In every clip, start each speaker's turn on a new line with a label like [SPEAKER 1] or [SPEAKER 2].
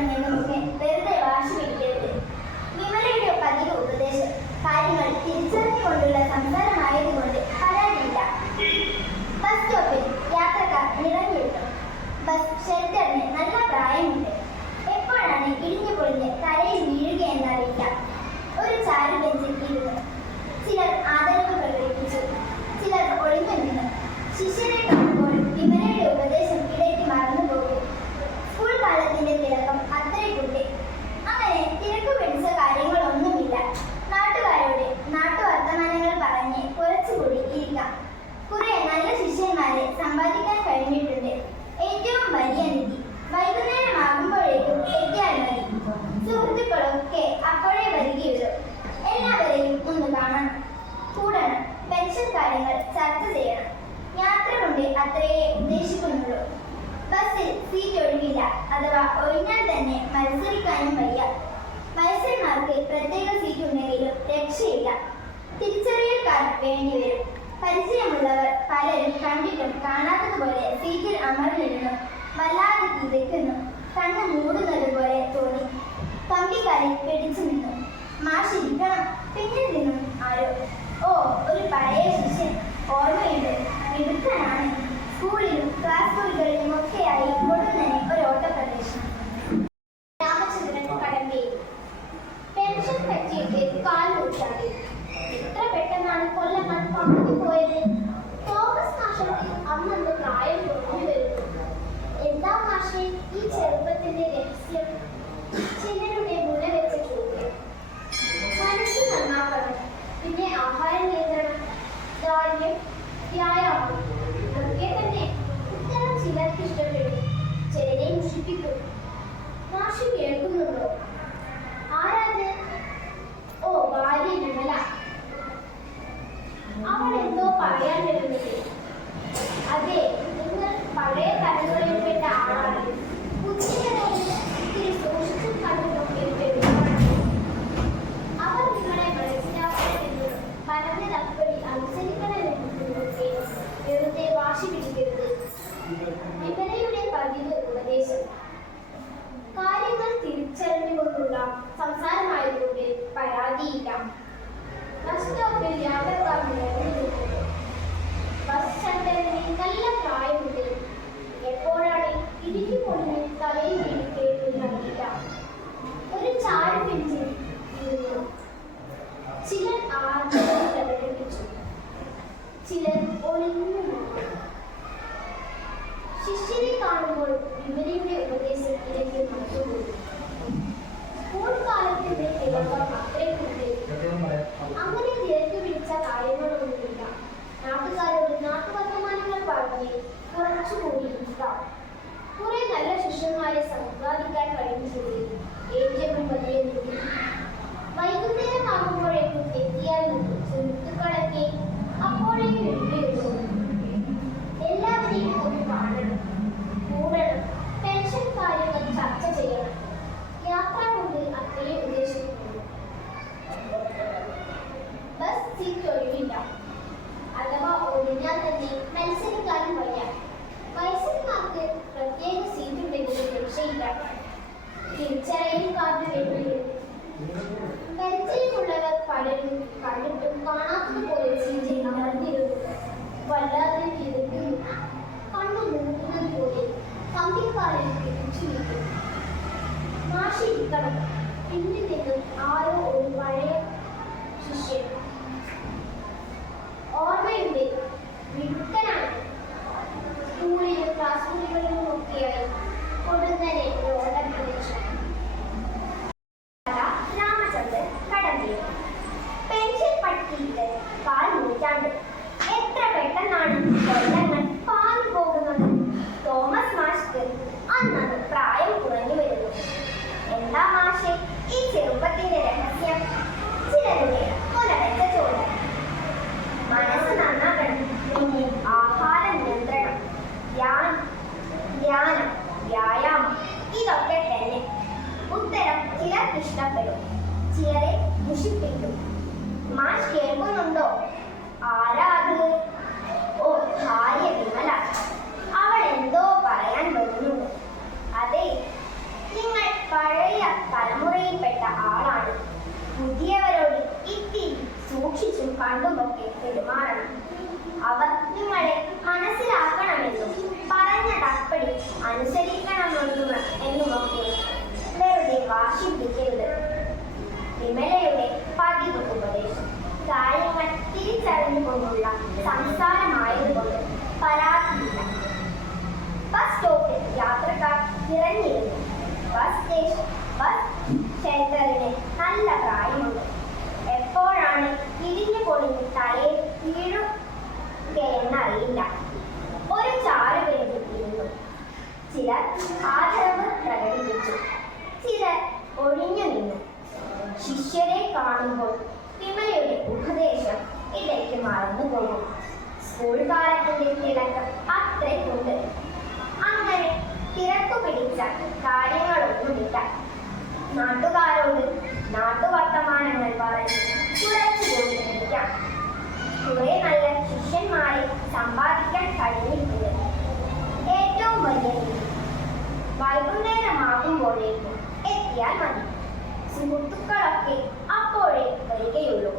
[SPEAKER 1] Thank you. പലരും കണ്ടിട്ടും കാണാത്തതുപോലെ സീറ്റിൽ അമർന്നിരുന്നു വല്ലാതെ വിതയ്ക്കുന്നു കണ്ണു മൂടുന്നത് പോലെ തോന്നി തമ്പിക്കാരി പിടിച്ചു നിന്നു. മാഷിരിക്കണം പിന്നിൽ നിന്നും ആരോ ഓ ഒരു പഴയ ശിഷ്യൻ. ഓർമ്മയുണ്ട്. മിടുക്കനാണ്. സ്കൂളിലും ക്ലാസ് മുറികളിലും ഒക്കെയായി കൊടുന്നനെ ഒരു ഓട്ടപ്രദേശം. രാമചന്ദ്രൻ കടമ്പേരി പെൻഷൻ പറ്റിയിട്ട് കാൽ നൂറ്റാണ്ടിൽ ഇത്ര പെട്ടെന്നാണ് കൊല്ലം പറഞ്ഞു പോയത്? അമ്മ പ്രായം എന്താ മാഷേ ഈ ചെറുപ്പം ഇവരുടെ ഉപദേശത്തിലേക്ക് നടത്തുപോകും സ്കൂൾ കാലത്തിന്റെ തിളക്കം അത്രയും അങ്ങനെ തിരക്ക് പിടിച്ച കാര്യങ്ങളൊന്നുമില്ല. നാട്ടുകാരോട് നാട്ടുവർത്തമാനങ്ങൾ പറഞ്ഞ് കുറച്ചുകൂടി കുറെ നല്ല ശിഷ്യന്മാരെ സമ്പാദിക്കാൻ കഴിഞ്ഞിട്ടുണ്ട് ഏറ്റവും വലിയ നിധി വൈകുന്നേരം ആകുമ്പോഴേക്കും എത്തിയാൽ സുഹൃത്തുക്കളൊക്കെ അപ്പോഴേക്കും എഴുതിയിടുന്നു മിടുക്കനാണ് സ്കൂളിലും ക്ലാസ് മുറികളിലും ഒക്കെയായി കൊടുന്നനെ ഓടം പ്രതീക്ഷ നിങ്ങൾക്ക് ഇഷ്ടപ്പെടും ചിലരെ ദുഷിപ്പിക്കും. മാഷ് കേൾക്കുന്നുണ്ടോ? ആരാ അത്? ഓ ഭാര്യ വിമല. അവൾ എന്തോ പറയാൻ വരുന്നുണ്ട് അതെ നിങ്ങൾ
[SPEAKER 2] പഴയ തലമുറയിൽപ്പെട്ട ആളാണ്. പുതിയവരോട് ഇത്തിരി സൂക്ഷിച്ചും കണ്ടുമൊക്കെ പെരുമാറണം. അവർ നിങ്ങളെ മനസ്സിലാക്കണമെന്നും പറഞ്ഞതപ്പടി അനുസരിക്കണമെന്നും വാശി പിടിക്കരുത് വിമലയുടെ പതിവ് ഉപദേശം കാര്യങ്ങൾ തിരിച്ചറിഞ്ഞുകൊണ്ടുള്ള സംസാരമായതുകൊണ്ട് പരാതിയില്ല. ബസ് സ്റ്റോപ്പിൽ യാത്രക്കാർ ഇറങ്ങിയിരുന്നു. ബസ് സ്റ്റേഷൻ ബസ് ഷെൽട്ടറിന് ശിഷ്യരെ കാണുമ്പോൾ വിമലയുടെ ഉപദേശം ഇടയ്ക്ക് മറന്നുപോകും സ്കൂൾ കാലത്തിന്റെ തിളക്കം അത്രയ്ക്കുണ്ട്. അങ്ങനെ തിരക്കു പിടിച്ച കാര്യങ്ങളൊന്നുമില്ല നാട്ടുകാരോട് നാട്ടുവർത്തമാനങ്ങൾ പറഞ്ഞ് കുറച്ചുകൊണ്ടിരിക്കാം കുറെ നല്ല ശിഷ്യന്മാരെ സമ്പാദിക്കാൻ കഴിഞ്ഞിട്ടുണ്ട്. ഏറ്റവും വലിയ വൈകുന്നേരമാകുമ്പോഴേക്കും എത്തിയാൽ മതി. സുഹൃത്തുക്കളൊക്കെ അപ്പോഴേ വരികയുള്ളൂ.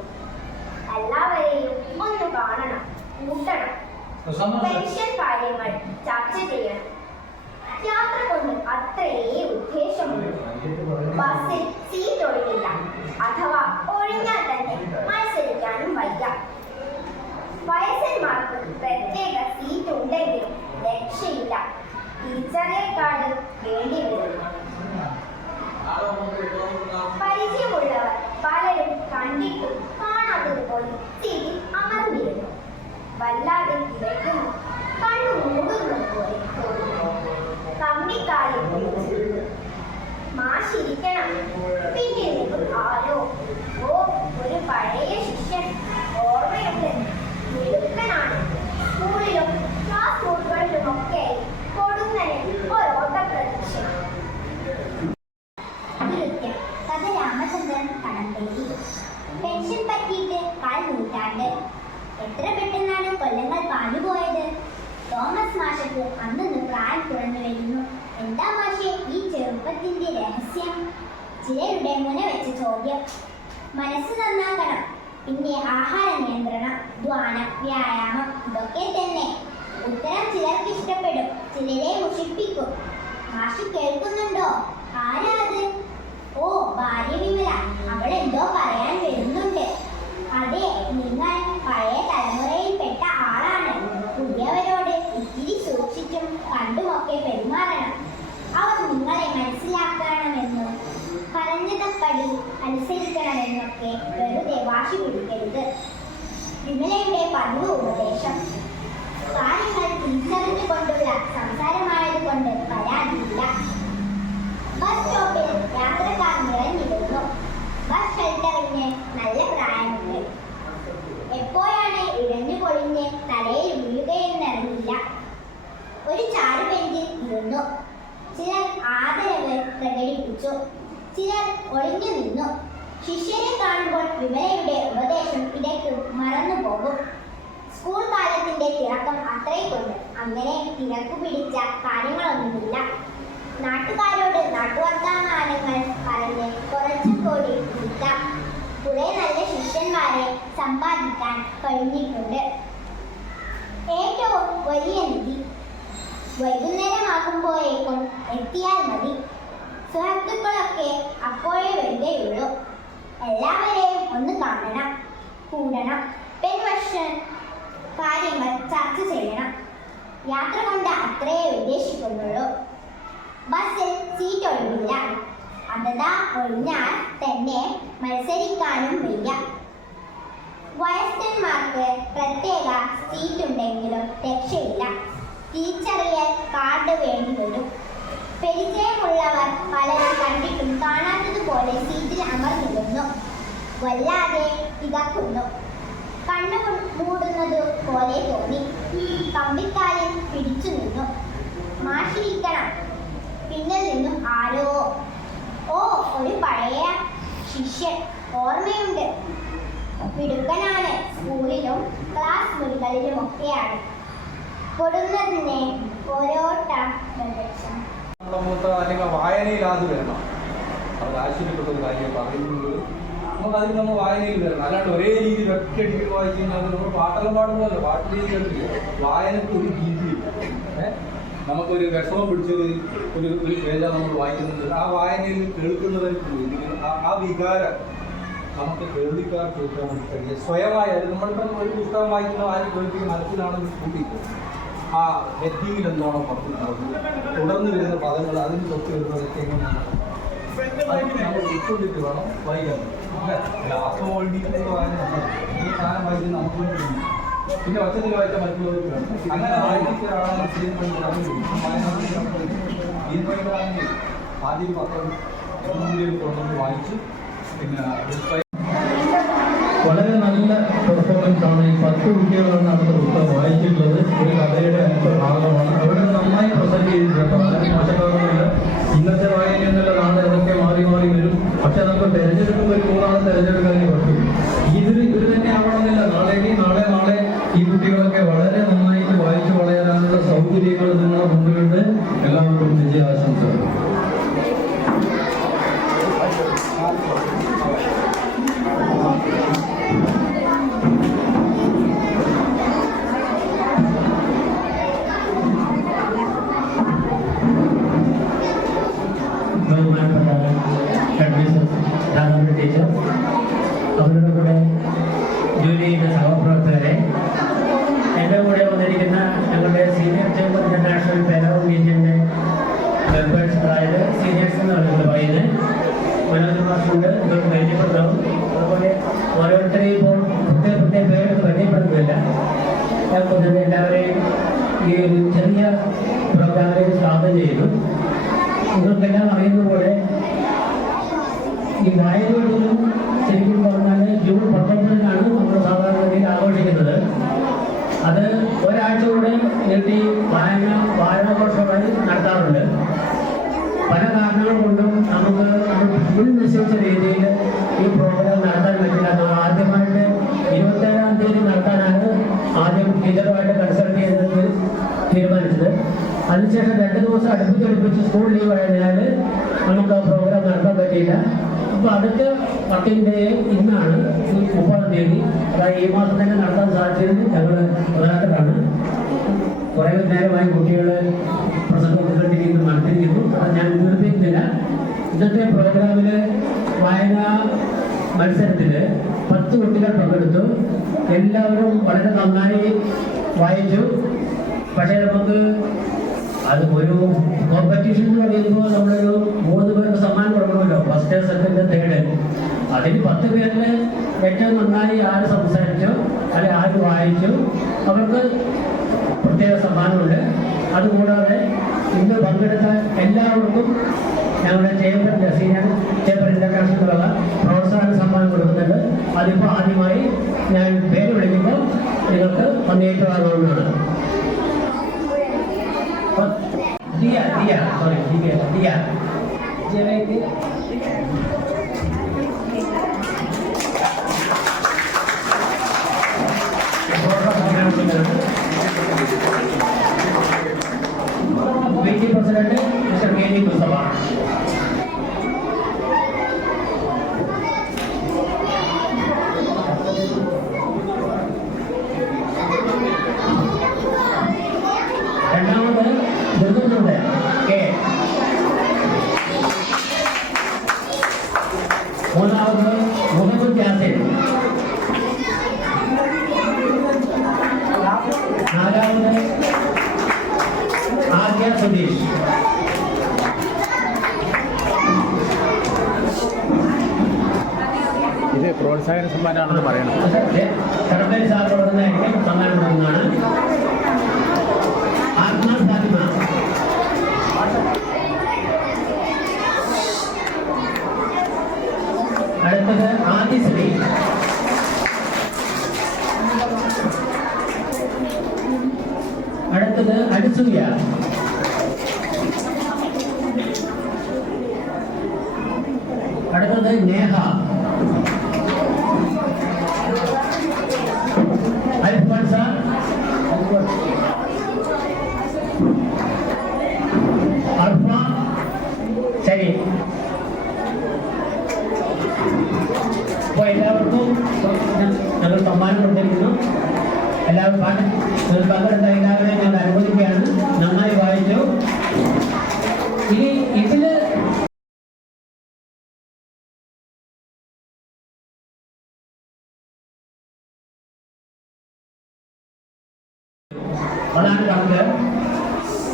[SPEAKER 2] എല്ലാവരെയും ഒന്ന് കാണണം കൂട്ടണം. പെൻഷൻ കാര്യങ്ങൾ ചർച്ച ചെയ്യണം. യാത്ര കൊണ്ട് അത്രയേ ഉദ്ദേശമുള്ളൂ. ബസ്സിൽ സീറ്റ് ഒഴിവില്ല. അഥവാ ഒഴിഞ്ഞാൽ തന്നെ മത്സരിക്കാനും വയ്യ. വയസ്സന്മാർക്ക് പ്രത്യേക സീറ്റ് ഉണ്ടെങ്കിലും രക്ഷയില്ല. തിരിച്ചറിയൽ കാർഡ് വേണ്ടി വരും. പരിചയമുള്ളവർ പലരും കണ്ടിട്ടും കാണാത്തതുപോലെ സീറ്റിൽ അമർന്നിരുന്നു. വല്ലാതെ കിടക്കുന്നു കണ്ണു മൂടുന്നത് പോലെ തോന്നുന്നു കമ്മിക്കാലിൽ മാശിരിക്കണം മാഷിരിക്കണം. പിന്നെ നിന്നും ആരോ? ഓ ഒരു പഴയ ശിഷ്യൻ ഓർമ്മയുണ്ട് മിടുക്കനാണ് സ്കൂളിലും ക്ലാസ് റൂട്ടുകളിലുമൊക്കെ കൊടുന്നനെ ഒരോട്ട പ്രദക്ഷിണം
[SPEAKER 3] കൃത്യം കഥ രാമചന്ദ്രൻ കടമ്പേരി പെൻഷൻ പറ്റിയിട്ട് കാൽ നൂറ്റാണ്ട് എത്ര പെട്ടെന്നാണ് കൊല്ലങ്ങൾ പാഞ്ഞുപോയത് തോമസ് മാഷക്ക് അന്നൊന്ന് പ്രായം കുറഞ്ഞു വരുന്നു എന്താ മാഷെ ഈ ചെറുപ്പത്തിന്റെ രഹസ്യം ചിലരുടെ മുന വെച്ച ചോദ്യം മനസ്സ് നന്നാക്കണം. പിന്നെ ആഹാര നിയന്ത്രണം ധ്വാനം വ്യായാമം ഇതൊക്കെ തന്നെ. ഉത്തരം ചിലർക്ക് ഇഷ്ടപ്പെടും ചിലരെ മുഷിപ്പിക്കും. മാഷ് കേൾക്കുന്നുണ്ടോ? ആരാ അത് ഓ ഭാര്യ വിമല. അവൾ എന്തോ വരുന്നുണ്ട് അതെ നിങ്ങൾ പഴയ തലമുറയിൽപ്പെട്ട ആളാണ് പുതിയവരോട് ഇത്തിരി സൂക്ഷിച്ചും കണ്ടുമൊക്കെ പെരുമാറണം അവർ നിങ്ങളെ മനസ്സിലാക്കണമെന്നും പറഞ്ഞതപ്പടി അനുസരിക്കണമെന്നൊക്കെ വെറുതെ വാശി പിടിക്കരുത് വിമലയുടെ പതിവ് ഉപദേശം. കാര്യങ്ങൾ തിരിച്ചറിഞ്ഞുകൊണ്ടുള്ള സംസാരമായതുകൊണ്ട് പരാതിയില്ല. ബസ് സ്റ്റോപ്പിൽ യാത്രക്കാർ നിറഞ്ഞിരുന്നു ബസ് ഷെൽട്ടറിന് നല്ല പ്രായമുണ്ട് എപ്പോഴാണ് ഇഴഞ്ഞു പൊളിഞ്ഞ് തലയിൽ വീഴുകയെന്നറിയില്ല ഒരു ചാരുബെഞ്ചിൽ ഇരുന്നു ചിലർ ആദരവ് പ്രകടിപ്പിച്ചു ചിലർ ഒളിഞ്ഞു നിന്നു ശിഷ്യനെ കാണുമ്പോൾ വിമലയുടെ ഉപദേശം ഇടയ്ക്ക് മറന്നുപോകും സ്കൂൾ കാലത്തിന്റെ തിളക്കം അത്രയ്ക്കുണ്ട് അങ്ങനെ തിരക്കു പിടിച്ച കാര്യങ്ങളൊന്നുമില്ല നാട്ടുകാരോട് നാട്ടുവർത്തമാനങ്ങൾ പറഞ്ഞ് കുറച്ചും കൂടി വിളിക്കാം കുറെ നല്ല ശിഷ്യന്മാരെ സമ്പാദിക്കാൻ കഴിഞ്ഞിട്ടുണ്ട് ഏറ്റവും വലിയ നിധി വൈകുന്നേരമാകുമ്പോഴേക്കും എത്തിയാൽ മതി. സുഹൃത്തുക്കളൊക്കെ അപ്പോഴേ വരികയുള്ളൂ. എല്ലാവരെയും ഒന്ന് കാണണം കൂടണം. പെൺവർഷൻ കാര്യങ്ങൾ ചർച്ച ചെയ്യണം. യാത്ര കൊണ്ട് അത്രയേ ഉദ്ദേശിക്കുന്നുള്ളൂ. ബസ്സിൽ സീറ്റ് ഒഴിവില്ല. അതതാ ഒഴിഞ്ഞാൽ തന്നെ മത്സരിക്കാനും വയ്യ. വയസ്സന്മാർക്ക് പ്രത്യേക സീറ്റ് ഉണ്ടെങ്കിലും രക്ഷയില്ല. തിരിച്ചറിയൽ കാർഡ് വേണ്ടി വരും. പരിചയമുള്ളവർ പലരും കണ്ടിട്ടും കാണാത്തതുപോലെ സീറ്റിൽ അമർന്നിരുന്നു വല്ലാതെ തികക്കുന്നു കണ്ണു മൂടുന്നത് പോലെ തോന്നി. കമ്പിക്കാലിൽ പിടിച്ചു നിന്നു. മാഷിരിക്കണം പിന്നിൽ നിന്നും ആരോ? ഓ ഒരു പഴയ ശിഷ്യൻ. ഓർമ്മയുണ്ട്. മിടുക്കനാണ്. സ്കൂളിലും ക്ലാസ് മുറികളിലുമൊക്കെയാണ്.
[SPEAKER 4] മൂത്ത അല്ലെങ്കിൽ വായനയിൽ അത് വരണം. അവർ ആശ്ചര്യപ്പെട്ട ഒരു കാര്യം പറയുന്നത് നമുക്ക് അതിന് നമ്മൾ വായനയിൽ വരണം. അല്ലാണ്ട് ഒരേ രീതിയിൽ ഒറ്റ ഡിഗ്രി വായിച്ചു കഴിഞ്ഞാൽ നമ്മൾ പാട്ടെല്ലാം പാടുന്നതല്ല. പാട്ട് രീതിയില്ല വായനക്ക് ഒരു രീതിയില്ല നമുക്കൊരു വിഷമം പിടിച്ചൊരു ഒരു ഒരു നമ്മൾ വായിക്കുന്നത് ആ വായനയിൽ കേൾക്കുന്നവർക്ക് ആ വികാരം നമുക്ക് കേൾവിക്കാർ കേൾക്കാൻ വേണ്ടി കഴിയുക സ്വയമായി അത് നമ്മളിപ്പം ഒരു പുസ്തകം വായിക്കുന്ന ആരും കേൾക്കുന്ന മനസ്സിലാണെന്ന് കൂട്ടിയിട്ട് ആ ഹെഡിങ്ങിൽ എന്താണോ പറഞ്ഞിട്ടുള്ളത് തുടർന്ന് വരുന്ന പദങ്ങൾ അതിന് തൊട്ട് ഉൾക്കൊണ്ടിട്ട് വേണം വായിക്കാൻ. ലാസ്റ്റ് ഈ നമുക്ക് വേണ്ടി. പിന്നെ ഒച്ചത്തിൽ വായിച്ച മറ്റുള്ളവർക്ക് വേണം. അങ്ങനെ വായിച്ച ഒരാളാണ് പണിക്കാണെങ്കിൽ ആദ്യം പത്രം കൊണ്ടുവന്ന് വായിച്ച് പിന്നെ
[SPEAKER 5] വളരെ നല്ല പത്ത് കുട്ടികളാണ് നമ്മുടെ പുസ്തകം വായിച്ചിട്ടുള്ളത്. ഒരു കഥയുടെ ഭാഗമാണ്. അവരുടെ നന്നായി പ്രസന്റ് ചെയ്തിട്ടുണ്ട് വളരെ മോശക്കാരൊന്നുമില്ല. ഇന്നത്തെ വായന എന്നുള്ള നാളെ അതൊക്കെ മാറി മാറി വരും. പക്ഷെ നമുക്ക് തിരഞ്ഞെടുക്കുമ്പോൾ ഒരു മൂന്നാണ് തിരഞ്ഞെടുക്കാൻ പറ്റും. ഈ ഒരു ചെറിയ പ്രോഗ്രാമിലേക്ക് സ്വാഗതം ചെയ്തു നിങ്ങൾക്കെല്ലാം അറിയുന്ന പോലെ ഈ വായനയോടും ശരിക്കും പറഞ്ഞാൽ ജൂൺ പത്തൊമ്പതിനാണ് നമ്മൾ സാധാരണഗതിയിൽ ആഘോഷിക്കുന്നത്. അത് ഒരാഴ്ച കൂടെ നീട്ടി വായന വായനാഘോഷമായി നടത്താറുണ്ട്. പല കാരണങ്ങൾ കൊണ്ടും നമുക്ക് മുൻ രീതിയിൽ ഈ പ്രോഗ്രാം നടത്താൻ പറ്റില്ല. ആദ്യമായിട്ട് ഇരുപത്തേഴാം തീയതി നടത്താനാണ് ആദ്യം ടീച്ചറുമായിട്ട് രണ്ട് ദിവസം അടുപ്പിച്ചടുപ്പിച്ച് സ്കൂൾ ലീവ് ആയതിനാൽ നമുക്ക് ആ പ്രോഗ്രാം നടത്താൻ പറ്റിയില്ല. അപ്പോൾ അതൊക്കെ പത്തിന്റെ ഇന്നാണ് മുപ്പതാം തീയതി. അതായത് ഈ മാസം തന്നെ നടത്താൻ സാധിച്ചത് ഞങ്ങൾ പ്രധാനപ്പെട്ടാണ് കുറേ നേരമായി കുട്ടികൾ പ്രസംഗം ഉൾക്കൊണ്ടിരിക്കുന്നു നടത്തിയിരിക്കുന്നു അത് ഞാൻ നിർത്തിയിരുന്നില്ല ഇന്നത്തെ പ്രോഗ്രാമിൽ വായന മത്സരത്തിൽ പത്ത് കുട്ടികൾ പങ്കെടുത്തു. എല്ലാവരും വളരെ നന്നായി വായിച്ചു. പക്ഷേ നമുക്ക് അത് ഒരു കോമ്പറ്റീഷൻ എന്ന് പറയുമ്പോൾ നമ്മളൊരു മൂന്ന് പേർക്ക് സമ്മാനം കൊടുക്കണമല്ലോ. ഫസ്റ്റ് സെക്കൻഡ് തേർഡ് അതിന് പത്ത് പേരിൽ ഏറ്റവും നന്നായി ആര് സംസാരിച്ചു അല്ലെ ആര് വായിച്ചു അവർക്ക് പ്രത്യേക സമ്മാനമുണ്ട്. അതുകൂടാതെ ഇന്ന് പങ്കെടുത്ത എല്ലാവർക്കും ഞങ്ങളുടെ ചേംബറിന്റെ സീനിയർ ചേംബർ ഇന്റർനാഷണൽ വക പ്രോത്സാഹന സമ്മാനം കൊടുക്കുന്നുണ്ട്. അതിപ്പോൾ ആദ്യമായി ഞാൻ പേര് വിളിക്കുമ്പോൾ നിങ്ങൾക്ക് പങ്കേറ്റുവാങ്ങുന്നതാണ് Yeah, sorry, día,
[SPEAKER 6] día. പ്രോത്സാഹന സമ്മാനമാണെന്ന് പറയണം.
[SPEAKER 5] അടുത്തത് ആദിശ്രീ. അടുത്തത് അടിസൂയ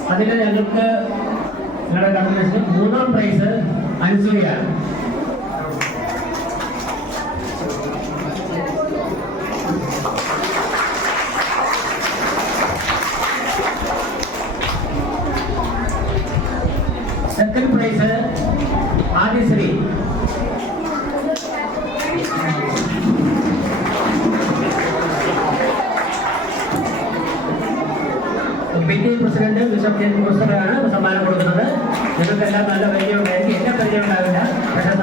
[SPEAKER 5] അതിൽ ഞങ്ങൾക്ക് ഞങ്ങളുടെ കൺവെൻഷൻ മൂന്നാം പ്രൈസ് അനുസൂയാണ് സെക്കൻഡ് പ്രൈസ് ആദിശ്രീ പ്രസിഡന്റ് പുസ്തകമാണ് സമ്മാനം കൊടുക്കുന്നത്. നിങ്ങൾക്കെല്ലാം നല്ല പരിചയം ഉണ്ടായിരിക്കും എന്നെ പരിചയം ഉണ്ടാവില്ല പക്ഷെ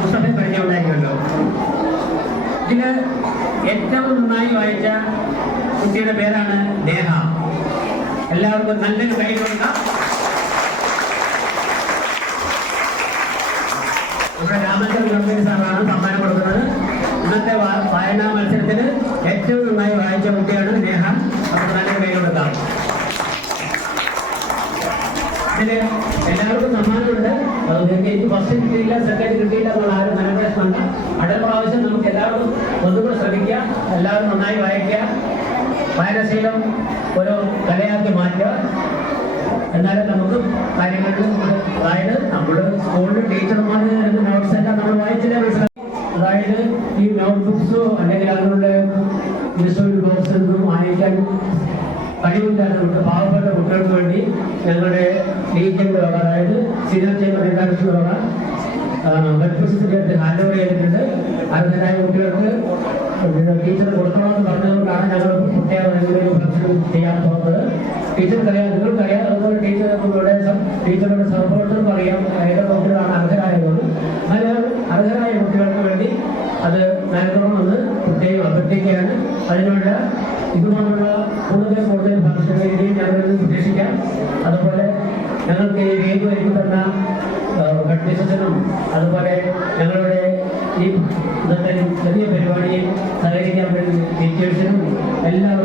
[SPEAKER 5] മുസ്തഫയെ പരിചയം ഉണ്ടായിരിക്കുമല്ലോ ഇതിൽ ഏറ്റവും നന്നായി വായിച്ച കുട്ടിയുടെ പേരാണ് നേഹ. എല്ലാവർക്കും നല്ലൊരു കൈ കൊടുക്കാം. നമ്മുടെ രാമചന്ദ്രൻ ഗംഭീർ സാറാണ് സമ്മാനം കൊടുക്കുന്നത്. ഇന്നത്തെ വായനാ മത്സരത്തിൽ ഏറ്റവും നന്നായി വായിച്ച കുട്ടിയാണ് നേഹ. അപ്പോൾ നല്ലൊരു കൈ കൊടുക്കാം. ഇതിൽ എല്ലാവർക്കും സമ്മാനമുണ്ട്. നിങ്ങൾക്ക് എനിക്ക് ഫസ്റ്റ് കിട്ടിയില്ല സെക്കൻഡ് കിട്ടിയില്ല എന്നുള്ള ആരും മനപ്രശ്നമുണ്ട് അടുത്ത പ്രാവശ്യം നമുക്ക് എല്ലാവർക്കും ഒന്നുകൂടെ ശ്രമിക്കുക. എല്ലാവരും നന്നായി വായിക്കുക. വായനശീലം ഒരു കലയാക്കി മാറ്റുക. എന്നാലും നമുക്ക് കാര്യങ്ങളിൽ അതായത് നമ്മൾ സ്കൂളിൽ ടീച്ചർമാർ നോട്ട്സ് എല്ലാം നമ്മൾ വായിച്ചില്ല അതായത് ഈ നോട്ട് ബുക്സോ അല്ലെങ്കിൽ അതിനുള്ള ഇൻസ്ട്രുമെന്റ് ബോക്സ് സെന്ററും വാങ്ങിക്കാൻ കഴിവില്ലാത്ത കുട്ടി പാവപ്പെട്ട കുട്ടികൾക്ക് വേണ്ടി ഞങ്ങളുടെ വക അതായത് senior chamber international breakfast hand over ചെയ്തിട്ടുണ്ട്. അതിനായ കുട്ടികൾക്ക് ടീച്ചർ കൊടുക്കണമെന്ന് പറഞ്ഞതുകൊണ്ടാണ് ഞങ്ങൾ കുട്ടികളെ ചെയ്യാൻ പോകുന്നത്. ടീച്ചർക്കറിയാം നിങ്ങൾക്കറിയാം അതുപോലെ ടീച്ചറുടെ ടീച്ചറുടെ സപ്പോർട്ടും അറിയാം ഏതൊക്കെ കുട്ടികളാണ് അർഹരായത് അങ്ങനെ അർഹരായ കുട്ടികൾക്ക് വേണ്ടി അത് നൽകണമെന്ന് പ്രത്യേകം അഭ്യർത്ഥിക്കുകയാണ്. അതിനുള്ള ഇതുപോലുള്ള കൂടുതൽ കൂടുതൽ ഫംഗ്ഷനുകൾ ഇനിയും ഞങ്ങളിൽ പ്രതീക്ഷിക്കാം അതുപോലെ ഞങ്ങൾക്ക് ഈ വേദി ഒരുക്കി തന്ന കൺവീസസിനും അതുപോലെ ഞങ്ങളുടെ ഈ ഇന്നത്തെ ചെറിയ പരിപാടിയിൽ സഹകരിക്കാൻ വേണ്ടി ടീച്ചേഴ്സിനും എല്ലാവർക്കും